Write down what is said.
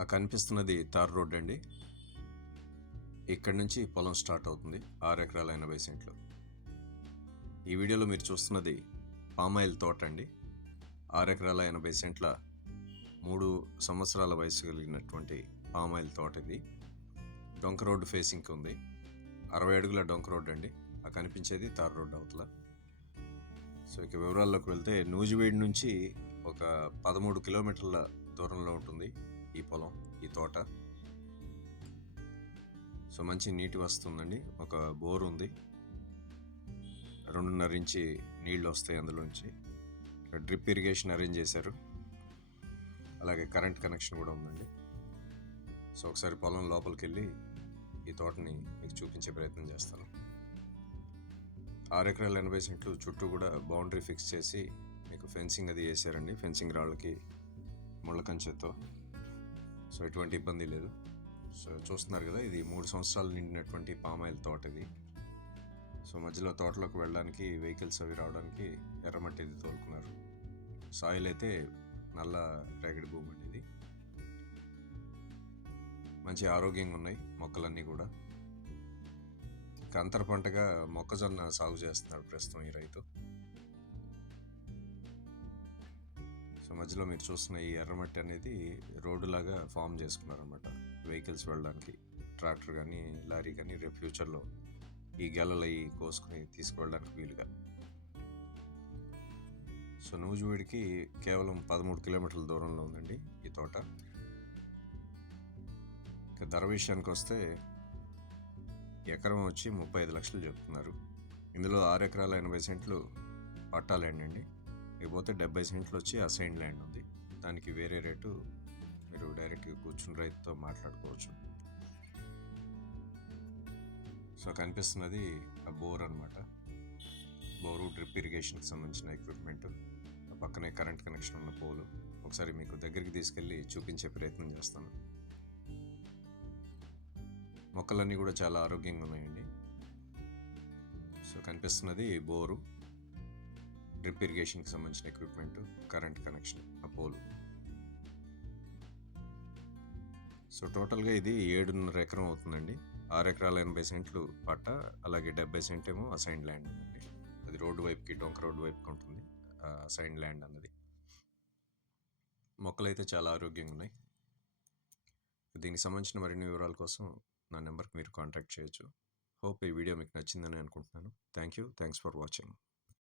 ఆ కనిపిస్తున్నది tar road అండి. ఇక్కడి నుంచి పొలం స్టార్ట్ అవుతుంది. 6 ఎకరాల 80 సెంట్లు. ఈ వీడియోలో మీరు చూస్తున్నది పామాయిల్ తోట అండి. 6 ఎకరాల 80 సెంట్ల 3 సంవత్సరాల వయసు కలిగినటువంటి పామాయిల్ తోట ఇది. డొంక రోడ్డు ఫేసింగ్కి ఉంది. 60 అడుగుల డొంక రోడ్డు అండి. ఆ కనిపించేది తార్ రోడ్డు అవతల. సో ఇక వివరాల్లోకి వెళ్తే నూజివీడు నుంచి ఒక 13 కిలోమీటర్ల దూరంలో ఉంటుంది ఈ పొలం, ఈ తోట. సో మంచి నీటి వస్తుందండి. ఒక బోర్ ఉంది, 2.5 ఇంచి నీళ్ళు వస్తాయి అందులోంచి. డ్రిప్ ఇరిగేషన్ అరేంజ్ చేశారు, అలాగే కరెంట్ కనెక్షన్ కూడా ఉందండి. సో ఒకసారి పొలం లోపలికి వెళ్ళి ఈ తోటని మీకు చూపించే ప్రయత్నం చేస్తాను. 6 ఎకరాల 80 సెంట్లు చుట్టూ కూడా బౌండరీ ఫిక్స్ చేసి మీకు ఫెన్సింగ్ అది వేసారండి. ఫెన్సింగ్ రాళ్ళకి ముళ్ళ కంచెతో. సో ఎటువంటి ఇబ్బంది లేదు. సో చూస్తున్నారు కదా, ఇది 3 సంవత్సరాలు నిండినటువంటి పామాయిల్ తోట ఇది. సో మధ్యలో తోటలోకి వెళ్ళడానికి వెహికల్స్ అవి రావడానికి ఎర్రమట్టి ఇది తోలుకున్నారు. సాయిల్ అయితే నల్ల రేగడి భూమి అండి ఇది. మంచి ఆరోగ్యంగా ఉన్నాయి మొక్కలన్నీ కూడా. అంతర పంటగా మొక్కజొన్న సాగు చేస్తున్నాడు ప్రస్తుతం ఈ రైతు. సో మధ్యలో మీరు చూస్తున్న ఈ ఎర్రమట్టి అనేది రోడ్డు లాగా ఫామ్ చేసుకున్నారు అనమాట, వెహికల్స్ వెళ్ళడానికి. ట్రాక్టర్ కానీ లారీ కానీ రేపు ఫ్యూచర్లో ఈ గెలలు అవి కోసుకుని తీసుకువెళ్ళడానికి వీలుగా. సో నూజివీడికి కేవలం 13 కిలోమీటర్ల దూరంలో ఉందండి ఈ తోట. ఇక ధర విషయానికి వస్తే ఎకరం వచ్చి 35 లక్షలు చెప్తున్నారు. ఇందులో 6 ఎకరాల 80 సెంట్లు పట్టా ల్యాండ్ అండి. ఇకపోతే 70 సెంట్లు వచ్చి అసైన్ ల్యాండ్ ఉంది. దానికి వేరే రేటు మీరు డైరెక్ట్గా కూర్చుని రైతుతో మాట్లాడుకోవచ్చు. సో కనిపిస్తున్నది ఆ బోర్ అనమాట. బోరు, డ్రిప్ ఇరిగేషన్కి సంబంధించిన ఎక్విప్మెంట్, పక్కనే కరెంట్ కనెక్షన్ ఉన్న పోలు. ఒకసారి మీకు దగ్గరికి తీసుకెళ్ళి చూపించే ప్రయత్నం చేస్తాను. మొక్కలన్నీ కూడా చాలా ఆరోగ్యంగా ఉన్నాయండి. సో కనిపిస్తున్నది బోరు, డ్రిప్ ఇరిగేషన్కి సంబంధించిన ఎక్విప్మెంట్, కరెంట్ కనెక్షన్, ఆ పోలు. సో టోటల్గా ఇది 7.5 ఎకరం అవుతుందండి. 6 ఎకరాల 80 సెంట్లు పట్ట, అలాగే 70 సెంట్ ఏమో అసైన్ ల్యాండ్ ఉందండి. అది రోడ్డు వైపుకి, డొంక రోడ్డు వైపుకి ఉంటుంది అసైన్ ల్యాండ్ అన్నది. మొక్కలు అయితే చాలా ఆరోగ్యంగా ఉన్నాయి. దీనికి సంబంధించిన మరిన్ని వివరాల కోసం నా నెంబర్కి మీరు కాంటాక్ట్ చేయొచ్చు. హోప్ ఈ వీడియో మీకు నచ్చిందని అనుకుంటున్నాను. Thanks for watching.